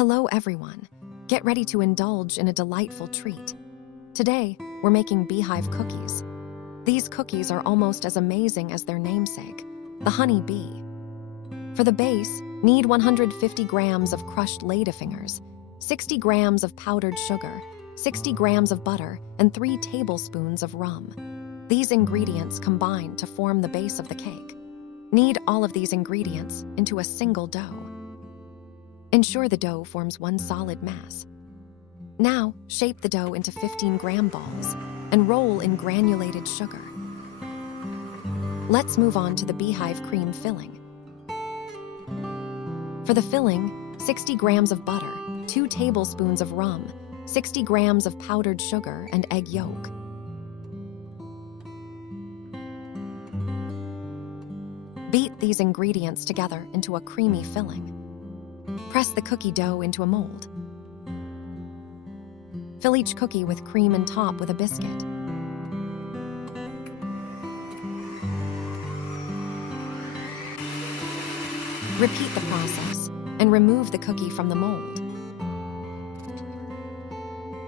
Hello everyone. Get ready to indulge in a delightful treat. Today, we're making beehive cookies. These cookies are almost as amazing as their namesake, the honey bee. For the base, need 150 grams of crushed ladyfingers, 60 grams of powdered sugar, 60 grams of butter, and 3 tablespoons of rum. These ingredients combine to form the base of the cake. Knead all of these ingredients into a single dough. Ensure the dough forms one solid mass. Now, shape the dough into 15-gram balls and roll in granulated sugar. Let's move on to the beehive cream filling. For the filling, 60 grams of butter, 2 tablespoons of rum, 60 grams of powdered sugar, and egg yolk. Beat these ingredients together into a creamy filling. Press the cookie dough into a mold. Fill each cookie with cream and top with a biscuit. Repeat the process and remove the cookie from the mold.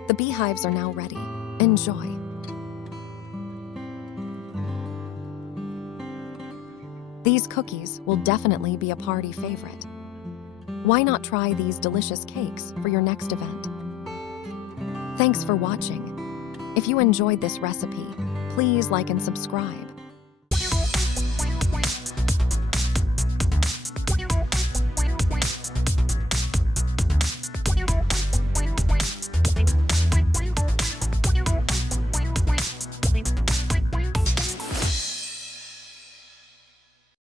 The beehives are now ready. Enjoy. These cookies will definitely be a party favorite. Why not try these delicious cakes for your next event? Thanks for watching. If you enjoyed this recipe, please like and subscribe.